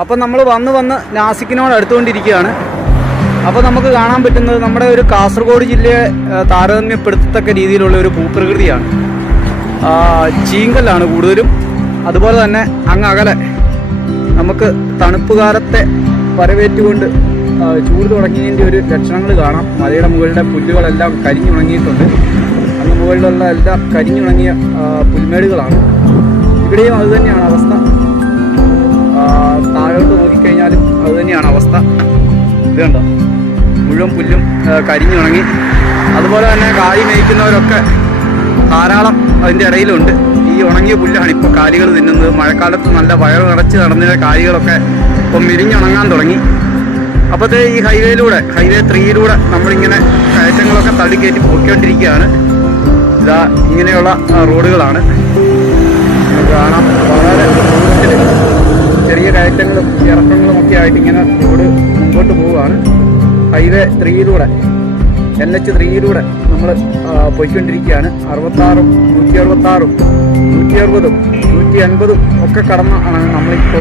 അപ്പം നമ്മൾ വന്ന് നാസിക്കിനോട് അടുത്തുകൊണ്ടിരിക്കുകയാണ്. അപ്പോൾ നമുക്ക് കാണാൻ പറ്റുന്നത് നമ്മുടെ ഒരു കാസർഗോഡ് ജില്ലയെ താരതമ്യപ്പെടുത്തത്തക്ക രീതിയിലുള്ള ഒരു ഭൂപ്രകൃതിയാണ്. ചീങ്കല്ലാണ് കൂടുതലും. അതുപോലെ തന്നെ അങ്ങ് അകലെ നമുക്ക് തണുപ്പ് കാലത്തെ വരവേറ്റുകൊണ്ട് ചൂട് തുടങ്ങിയതിൻ്റെ ഒരു ലക്ഷണങ്ങൾ കാണാം. മലയുടെ മുകളിലെ പുല്ലുകളെല്ലാം കരിഞ്ഞുണങ്ങിയിട്ടുണ്ട്. അങ്ങ് മുകളിലുള്ള എല്ലാം കരിഞ്ഞുണങ്ങിയ പുൽമേടുകളാണ്. ഇവിടെയും അതുതന്നെയാണ് അവസ്ഥ. താഴോട്ട് നോക്കിക്കഴിഞ്ഞാലും അതുതന്നെയാണ് അവസ്ഥ. ഇത് കണ്ടോ, മുഴുവൻ പുല്ലും കരിഞ്ഞുണങ്ങി. അതുപോലെ തന്നെ കാലി മേയ്ക്കുന്നവരൊക്കെ ധാരാളം അതിൻ്റെ ഇടയിലുണ്ട്. ഈ ഉണങ്ങിയ പുല്ലാണ് ഇപ്പോൾ കാലികൾ തിന്നുന്നത്. മഴക്കാലത്ത് നല്ല വയറ് നിറച്ച് നടന്നിരുന്ന കാലികളൊക്കെ ഇപ്പം മിരിഞ്ഞുണങ്ങാൻ തുടങ്ങി. അപ്പോഴത്തെ ഈ ഹൈവേ 3 നമ്മളിങ്ങനെ കയറ്റങ്ങളൊക്കെ തള്ളിക്കയറ്റി പോയിക്കൊണ്ടിരിക്കുകയാണ്. ഇതാ ഇങ്ങനെയുള്ള റോഡുകളാണ് കാണാം. വളരെ ചെറിയ കയറ്റങ്ങളും ഇറക്കങ്ങളും ഒക്കെ ആയിട്ട് ഇങ്ങനെ റോഡ് മുമ്പോട്ട് പോവുകയാണ്. ഹൈവേ 3 NH 3 നമ്മൾ പോയിക്കൊണ്ടിരിക്കുകയാണ്. 66, 166, 160, 150 ഒക്കെ കടന്നാണ് നമ്മളിപ്പോൾ